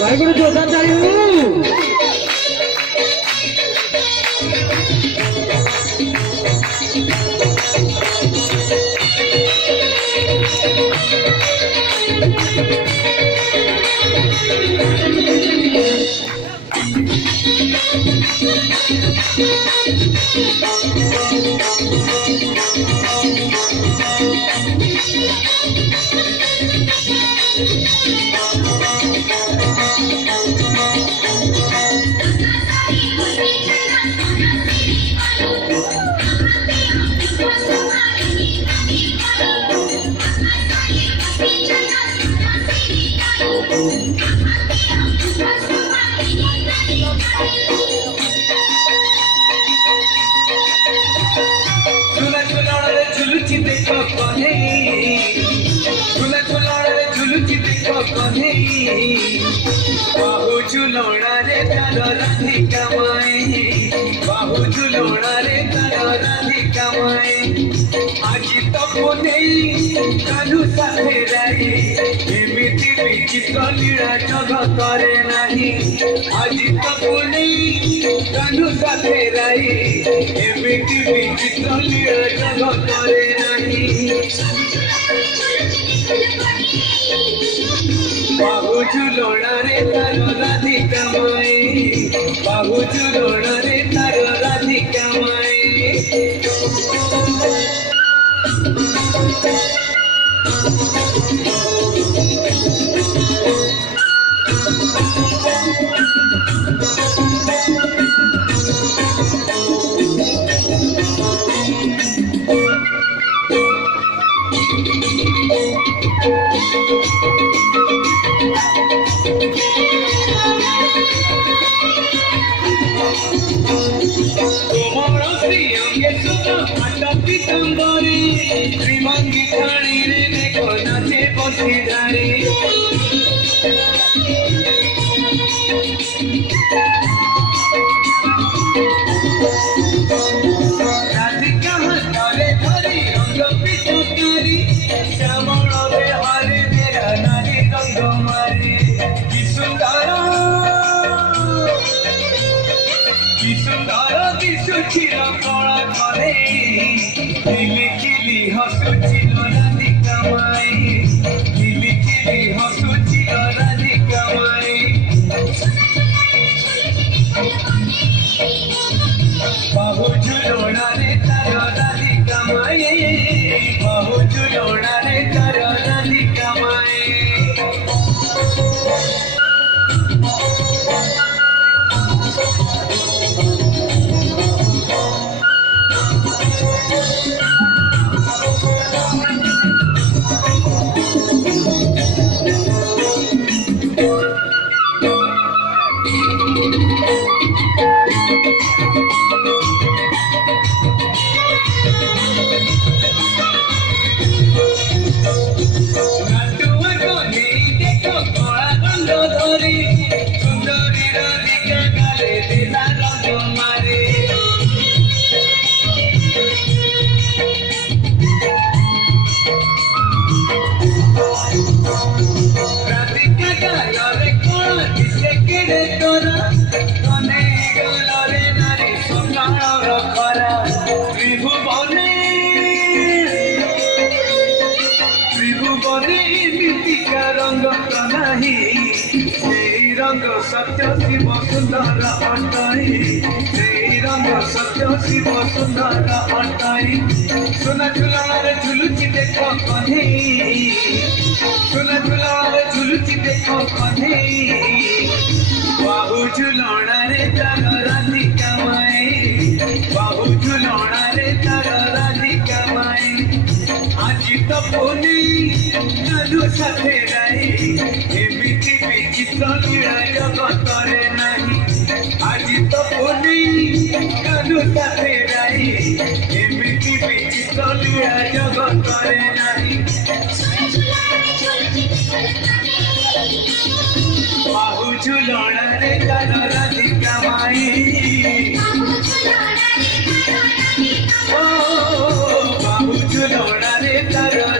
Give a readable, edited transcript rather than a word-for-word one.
भाई को जोरदार ताली हो। झुलुची देखो कने झुला झुलारे झुलुची देखो कने बाहु झुलौना रे तार राधिका माई बाहु झुलौना रे तार राधिका माई आजी तो पुनेई कालू साथे राई एमिति विचित्र लीला जगतरे नाही आजी तो पुनेई कालू साथे राई एमिति विचित्र लीला जगतरे नाही बाहु झुलौना रे तार राधिका माई बाहु झुलौना रे तार राधिका माई श्रीमंगी खानी रे देखो नाचे बसीदारी राधिका हाथरे धरी रंग पिचकारी श्यामल बेहारे तेरा नारी रंग मारी कि सुंदर दिशुची रंगला घरे खिली खिली हसुची राधिका माई खिली खिली हसुची राधिका माई बाहु झुलौना रे तार राधिका माई बाहु झुलौना रे तार राधिका माई सुंदरी राधिका गाले दिला रंग मारे राधिका गाले कोण दिसे केड़े तोरा कने गलरे नारी सकाळ खरा त्रिभुवने मितिका रंग नाही रंग सत्य शिव सुंदर अटाई रंग सत्य शिव सुंदर अटाई सुना झुलारे झुलुची देखो कने सुना झुलारे झुलुची देखो कने बाहु झुलौना रे तार राधिका माई बाहु झुलौना रे तार राधिका माई आजी तो पुनेई कालू साथे राई एमिति विचित्र लीला जगतरे नाही आजी तो पुनेई कालू साथे राई एमिति विचित्र लीला जगतरे नाही बाहु झुलौना रे तार राधिका माई ओ रे तार